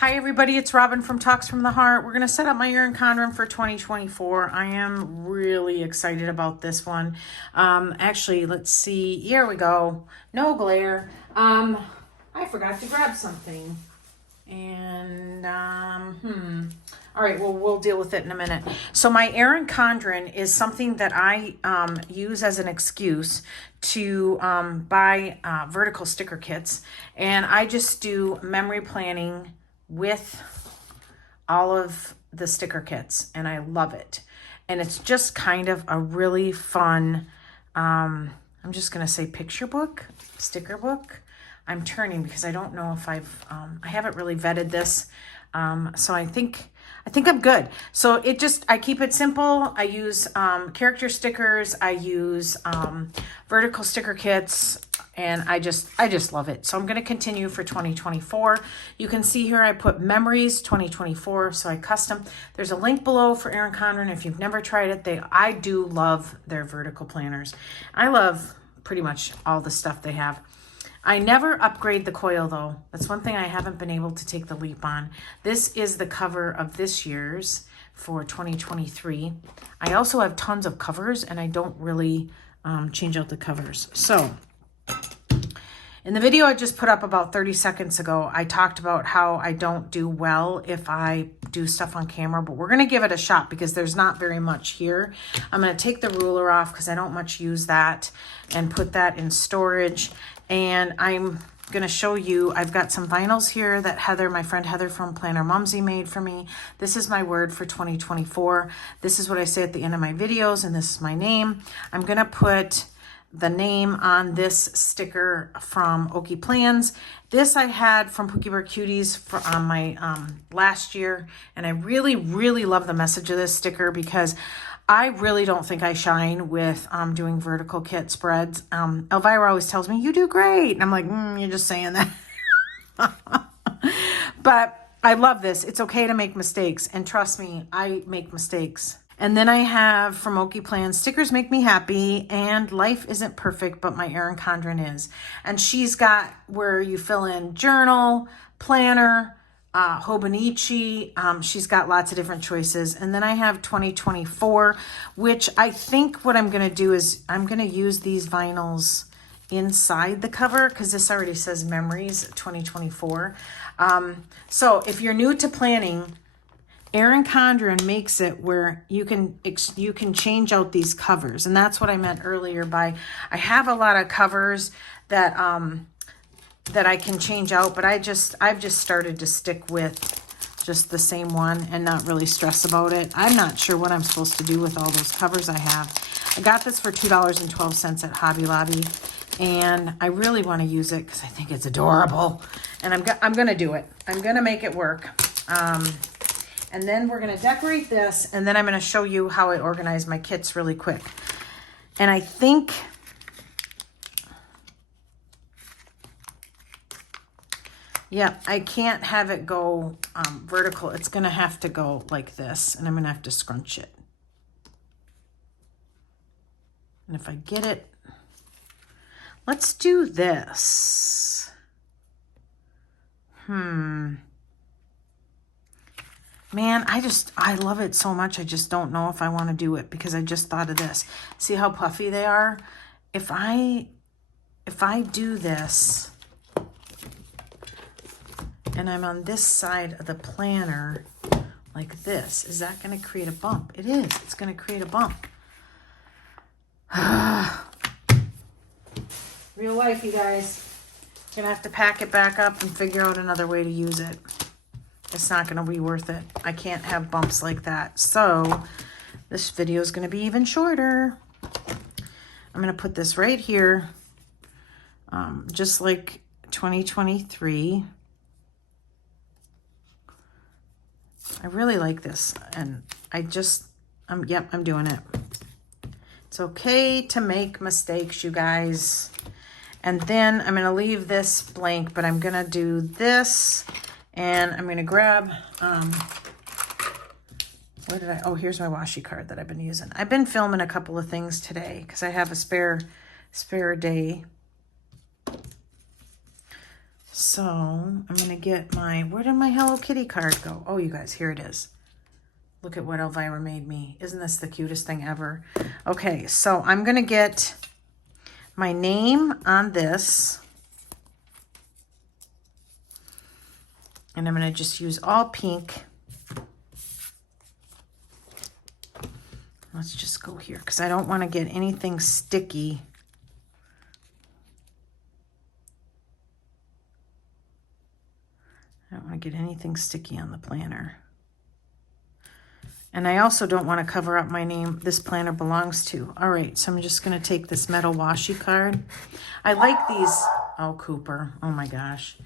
Hi everybody, it's Robin from Talks from the Heart. We're going to set up my Erin Condren for 2024. I am really excited about this one. Actually, let's see. Here we go. No glare. I forgot to grab something. And, all right, well, we'll deal with it in a minute. So my Erin Condren is something that I use as an excuse to buy vertical sticker kits. And I just do memory planning with all of the sticker kits, and I love it. And it's just kind of a really fun, I'm just going to say picture book, sticker book. I'm turning because I don't know if I haven't really vetted this. So I think I'm good. So I keep it simple. I use character stickers. I use vertical sticker kits, and I just love it. So I'm going to continue for 2024. You can see here I put memories 2024. So I custom. There's a link below for Erin Condren. If you've never tried it, I do love their vertical planners. I love pretty much all the stuff they have. I never upgrade the coil though. That's one thing I haven't been able to take the leap on. This is the cover of this year's for 2023. I also have tons of covers, and I don't really change out the covers. So in the video I just put up about 30 seconds ago, I talked about how I don't do well if I do stuff on camera, but we're going to give it a shot because there's not very much here. I'm going to take the ruler off because I don't much use that and put that in storage. And I'm going to show you, I've got some vinyls here that my friend Heather from Planner Mumsy made for me. This is my word for 2024. This is what I say at the end of my videos, and this is my name. I'm going to put the name on this sticker from Okie Plans. This I had from Pookie Bear Cuties on my last year, and I really, really love the message of this sticker because I really don't think I shine with doing vertical kit spreads. Elvira always tells me, you do great. And I'm like, you're just saying that. But I love this. It's okay to make mistakes. And trust me, I make mistakes. And then I have from Okie Plans, stickers make me happy, and life isn't perfect, but my Erin Condren is. And she's got where you fill in journal, planner, Hobonichi. She's got lots of different choices. And then I have 2024, which I think what I'm going to do is I'm going to use these vinyls inside the cover because this already says Memories 2024. So if you're new to planning, Erin Condren makes it where you can change out these covers. And that's what I meant earlier by I have a lot of covers that that I can change out, but I've just started to stick with just the same one and not really stress about it. I'm not sure what I'm supposed to do with all those covers I have. I got this for $2.12 at Hobby Lobby, and I really want to use it because I think it's adorable. And I'm going to do it. I'm going to make it work. And then we're going to decorate this, and then I'm going to show you how I organize my kits really quick. And I think yeah, I can't have it go vertical. It's going to have to go like this, and I'm going to have to scrunch it. And if I get it, let's do this. Man, I love it so much. I just don't know if I want to do it because I just thought of this. See how puffy they are? If I do this, and I'm on this side of the planner like this, is that going to create a bump? It is. It's going to create a bump. Real life, you guys. Going to have to pack it back up and figure out another way to use it. It's not going to be worth it. I can't have bumps like that. So this video is going to be even shorter. I'm going to put this right here, just like 2023. I really like this, and yep, I'm doing it. It's okay to make mistakes, you guys. And then I'm going to leave this blank, but I'm going to do this, and I'm going to grab, here's my washi card that I've been using. I've been filming a couple of things today because I have a spare day. So I'm going to get my, where did my Hello Kitty card go? Oh, you guys, here it is. Look at what Elvira made me. Isn't this the cutest thing ever? Okay, so I'm going to get my name on this. And I'm going to just use all pink. Let's just go here because I don't want to get anything sticky. I don't want to get anything sticky on the planner. And I also don't want to cover up my name this planner belongs to. All right, so I'm just going to take this metal washi card. I like these. Oh, Cooper. Oh, my gosh.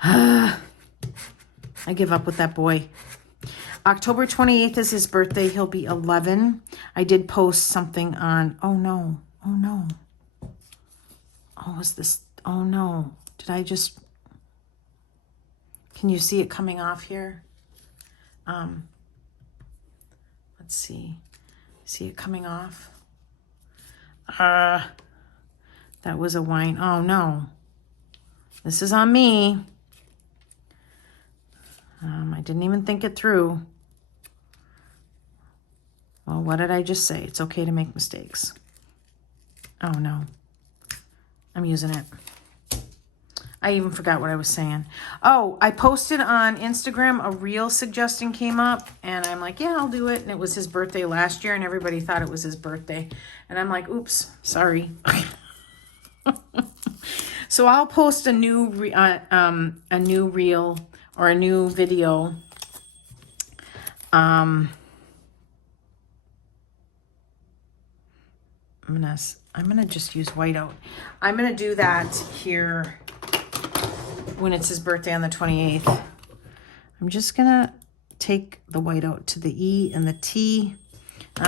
I give up with that boy. October 28th is his birthday. He'll be 11. I did post something on, oh no, oh no. Oh, was this, oh no. Did I just, can you see it coming off here? Let's see. See it coming off? That was a whine. Oh no. This is on me. I didn't even think it through. Well, what did I just say? It's okay to make mistakes. Oh, no. I'm using it. I even forgot what I was saying. Oh, I posted on Instagram a reel suggestion came up, and I'm like, yeah, I'll do it. And it was his birthday last year, and everybody thought it was his birthday. And I'm like, oops, sorry. So I'll post a new reel or a new video. I'm gonna just use whiteout. I'm gonna do that here when it's his birthday on the 28th. I'm just gonna take the whiteout to the E and the T.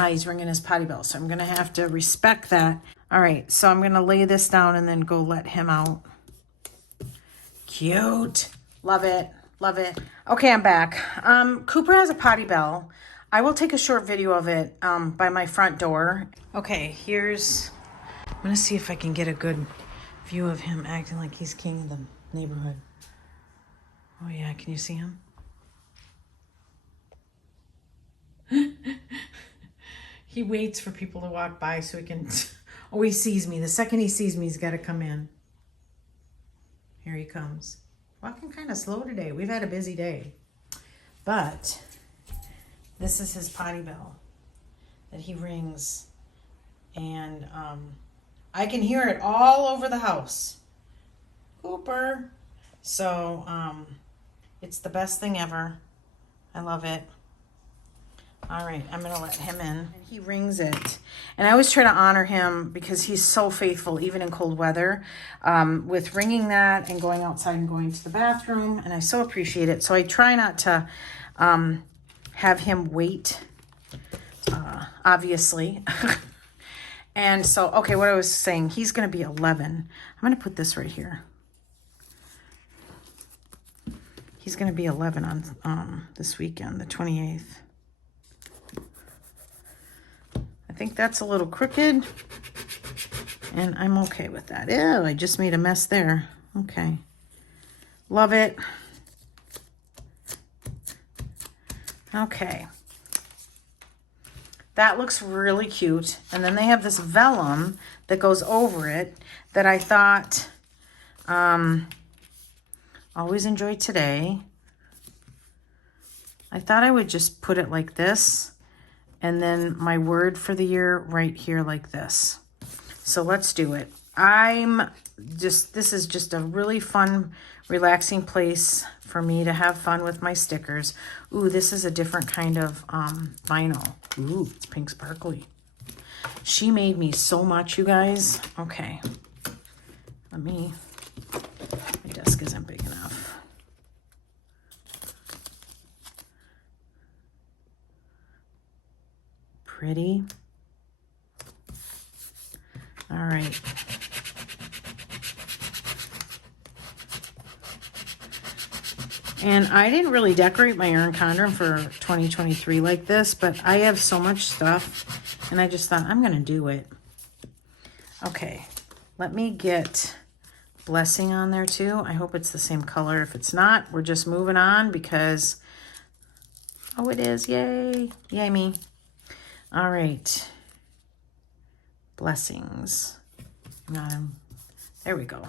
He's ringing his potty bell, so I'm gonna have to respect that. All right, so I'm gonna lay this down and then go let him out. Cute. Love it. Love it. Okay, I'm back. Cooper has a potty bell. I will take a short video of it by my front door. Okay, I'm going to see if I can get a good view of him acting like he's king of the neighborhood. Oh yeah, can you see him? He waits for people to walk by so he can... Oh, he sees me. The second he sees me, he's got to come in. Here he comes. Walking kind of slow today. We've had a busy day. But this is his potty bell that he rings. And I can hear it all over the house. Cooper. So it's the best thing ever. I love it. All right, I'm going to let him in. And he rings it. And I always try to honor him because he's so faithful, even in cold weather, with ringing that and going outside and going to the bathroom. And I so appreciate it. So I try not to have him wait, obviously. And so, okay, what I was saying, he's going to be 11. I'm going to put this right here. He's going to be 11 on this weekend, the 28th. I think that's a little crooked, and I'm okay with that. Ew, I just made a mess there. Okay. Love it. Okay. That looks really cute. And then they have this vellum that goes over it that I thought, always enjoy today. I thought I would just put it like this. And then my word for the year right here like this. So let's do it. This is just a really fun, relaxing place for me to have fun with my stickers. Ooh, this is a different kind of vinyl. Ooh, it's pink sparkly. She made me so much, you guys. Okay. My desk isn't big enough. Pretty. All right. And I didn't really decorate my Erin Condren for 2023 like this, but I have so much stuff, and I just thought I'm going to do it. Okay, let me get blessing on there too. I hope it's the same color. If it's not, we're just moving on because, oh, it is. Yay. Yay me. All right. Blessings. There we go.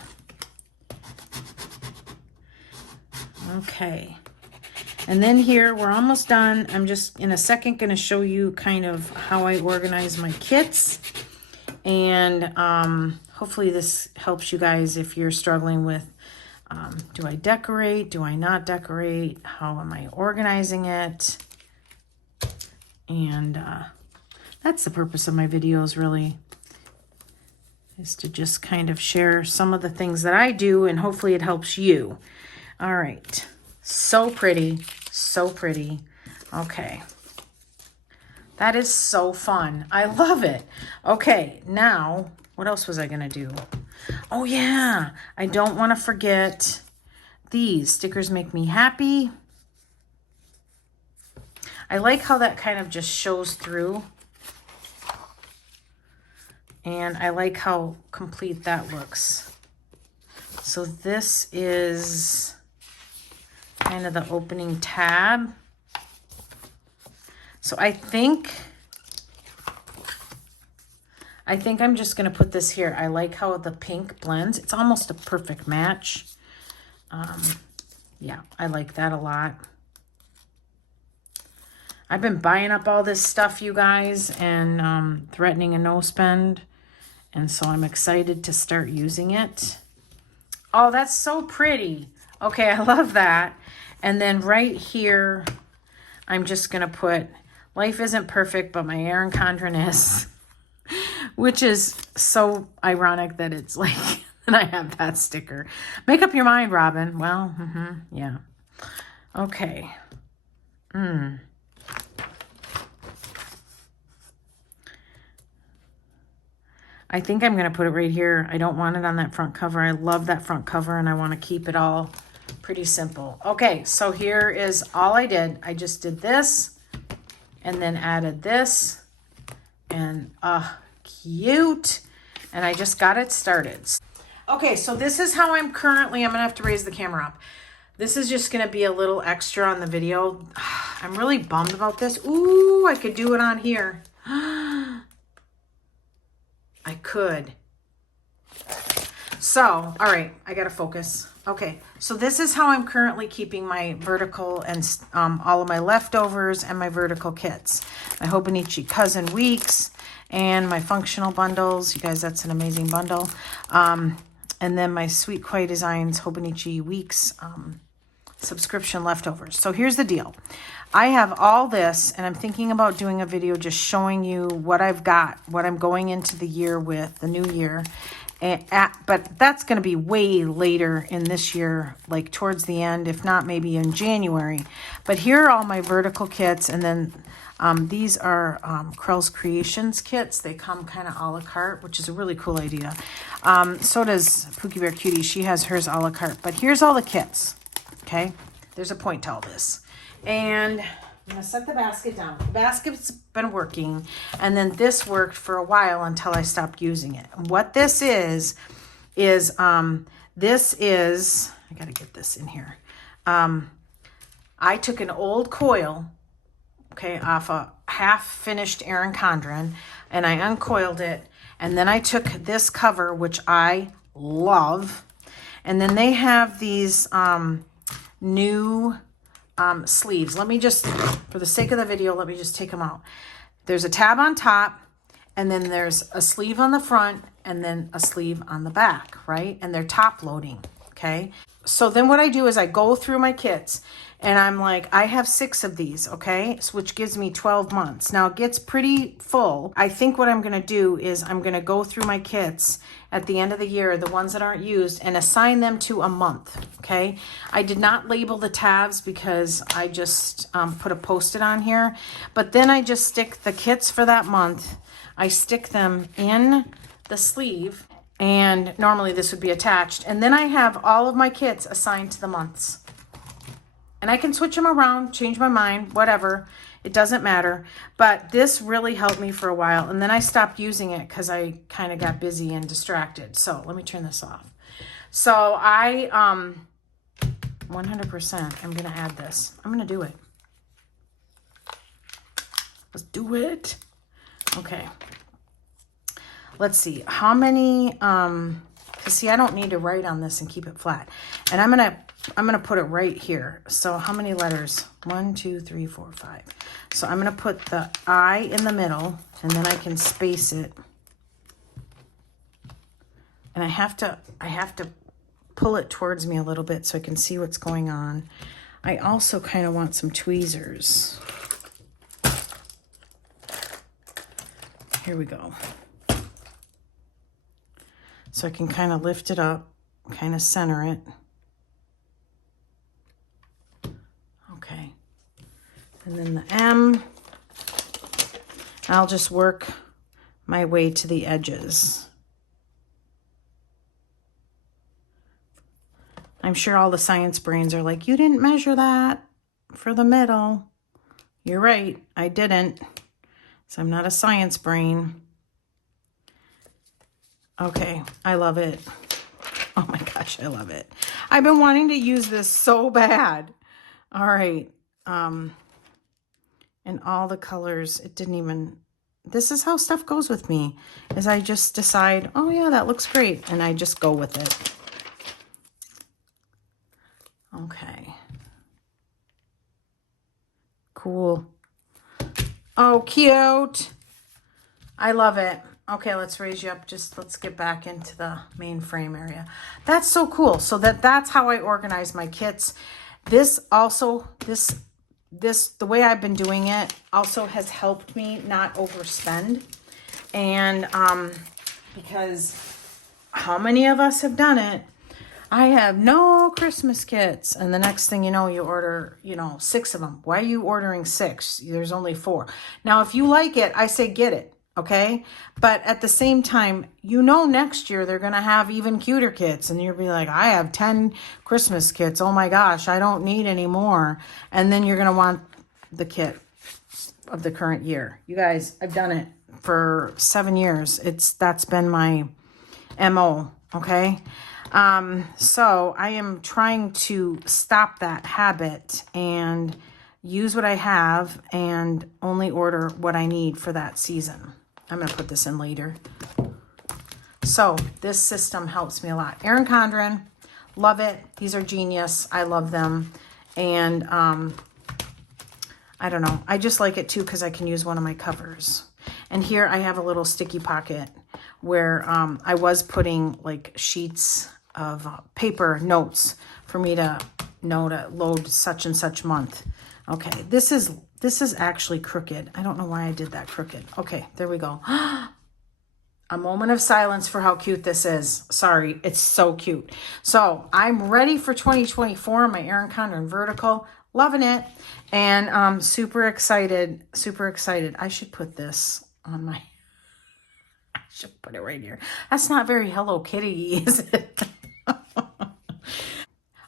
Okay. And then here, we're almost done. I'm just in a second going to show you kind of how I organize my kits. And hopefully this helps you guys if you're struggling with, do I decorate? Do I not decorate? How am I organizing it? And that's the purpose of my videos, really, is to just kind of share some of the things that I do, and hopefully it helps you. All right. So pretty. So pretty. Okay. That is so fun. I love it. Okay, now, what else was I going to do? Oh, yeah. I don't want to forget these. Stickers make me happy. I like how that kind of just shows through. And I like how complete that looks. So this is kind of the opening tab. So I think I'm just going to put this here. I like how the pink blends. It's almost a perfect match. Yeah, I like that a lot. I've been buying up all this stuff, you guys, and threatening a no spend. And so I'm excited to start using it. Oh, that's so pretty. Okay, I love that. And then right here, I'm just going to put, life isn't perfect, but my Erin Condren is. Which is so ironic that it's like, and I have that sticker. Make up your mind, Robin. Well, yeah. Okay. I think I'm going to put it right here. I don't want it on that front cover. I love that front cover, and I want to keep it all pretty simple. Okay, so here is all I did. I just did this and then added this, and cute. And I just got it started. Okay, so this is how I'm currently, I'm going to have to raise the camera up. This is just going to be a little extra on the video. I'm really bummed about this. Ooh, I could do it on here. I could. So, all right, I got to focus. Okay, so this is how I'm currently keeping my vertical and all of my leftovers and my vertical kits. My Hobonichi Cousin Weeks and my functional bundles. You guys, that's an amazing bundle. And then my Sweet Koi Designs Hobonichi Weeks subscription leftovers. So here's the deal. I have all this, and I'm thinking about doing a video just showing you what I've got, what I'm going into the year with, the new year. But that's going to be way later in this year, like towards the end, if not maybe in January. But here are all my vertical kits, and then these are Krels Creations kits. They come kind of a la carte, which is a really cool idea. So does Pookie Bear Cuties. She has hers a la carte. But here's all the kits, okay? There's a point to all this. And I'm going to set the basket down. The basket's been working, and then this worked for a while until I stopped using it. And what this is I got to get this in here. I took an old coil, okay, off a half-finished Erin Condren, and I uncoiled it, and then I took this cover, which I love, and then they have these new sleeves. Let me just, for the sake of the video, let me just take them out. There's a tab on top, and then there's a sleeve on the front, and then a sleeve on the back, right? And they're top loading, okay? So then what I do is I go through my kits, and I'm like, I have 6 of these, okay? So, which gives me 12 months. Now it gets pretty full. I think what I'm going to do is I'm going to go through my kits at the end of the year, the ones that aren't used, and assign them to a month, okay? I did not label the tabs because I just put a Post-it on here, but then I just stick the kits for that month. I stick them in the sleeve, and normally this would be attached, and then I have all of my kits assigned to the months. And I can switch them around, change my mind, whatever. It doesn't matter. But this really helped me for a while. And then I stopped using it because I kind of got busy and distracted. So let me turn this off. So I 100% I'm going to add this. I'm going to do it. Let's do it. Okay. Let's see. How many, cause see, I don't need to write on this and keep it flat. And I'm going to put it right here. So how many letters? 1, 2, 3, 4, 5. So I'm going to put the I in the middle, and then I can space it. And I have to pull it towards me a little bit so I can see what's going on. I also kind of want some tweezers. Here we go. So I can kind of lift it up, kind of center it. Okay. And then the M, I'll just work my way to the edges. I'm sure all the science brains are like, you didn't measure that for the middle. You're right, I didn't. So I'm not a science brain. Okay, I love it. Oh my gosh, I love it. I've been wanting to use this so bad. All right. And all the colors, it didn't even, this is how stuff goes with me, is I just decide, oh yeah, that looks great. And I just go with it. Okay. Cool. Oh, cute. I love it. Okay, let's raise you up. Just let's get back into the main frame area. That's so cool. So that's how I organize my kits. This also, the way I've been doing it also has helped me not overspend. And because how many of us have done it? I have no Christmas kits. And the next thing you know, you order, 6 of them. Why are you ordering 6? There's only 4. Now, if you like it, I say get it. Okay. But at the same time, next year they're going to have even cuter kits, and you'll be like, I have 10 Christmas kits. Oh my gosh, I don't need any more. And then you're going to want the kit of the current year. You guys, I've done it for 7 years. That's been my MO. Okay. So I am trying to stop that habit and use what I have and only order what I need for that season. I'm going to put this in later. So this system helps me a lot. Erin Condren, love it. These are genius. I love them. And I don't know. I just like it too because I can use one of my covers. And here I have a little sticky pocket where I was putting like sheets of paper notes for me to know to load such and such month. Okay, this is actually crooked. I don't know why I did that crooked. Okay, there we go. A moment of silence for how cute this is. Sorry, it's so cute. So I'm ready for 2024. My Erin Condren vertical. Loving it. And super excited. Super excited. I should put this on my... I should put it right here. That's not very Hello Kitty, is it?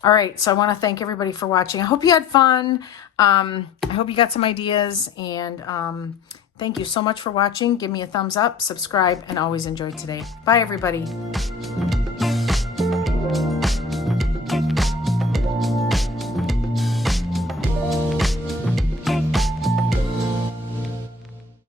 All right, so I want to thank everybody for watching. I hope you had fun. I hope you got some ideas, and thank you so much for watching. Give me a thumbs up, subscribe, and always enjoy today. Bye, everybody.